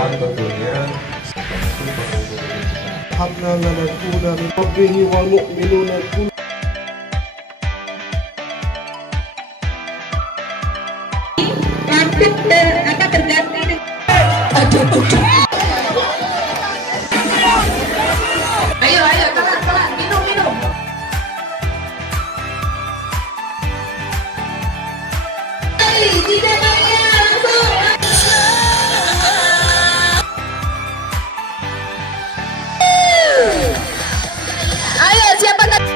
hewan tentunya habna lana kuna min rabbihi wal mu'minuna akan terganti. Ayo, pelan, minum. Tidak langsung. Ayo, siapa tadi?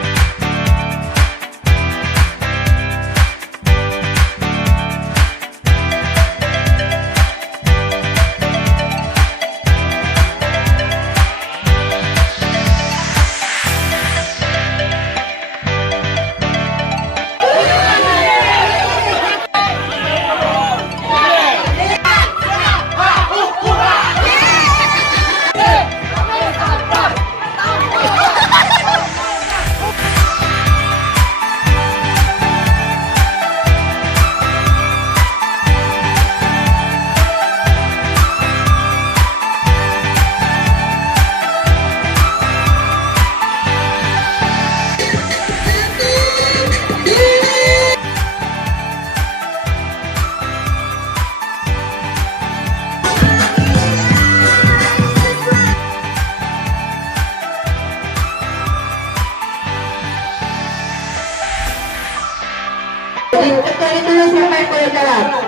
Kecuali dulu siapa yang boleh jawab?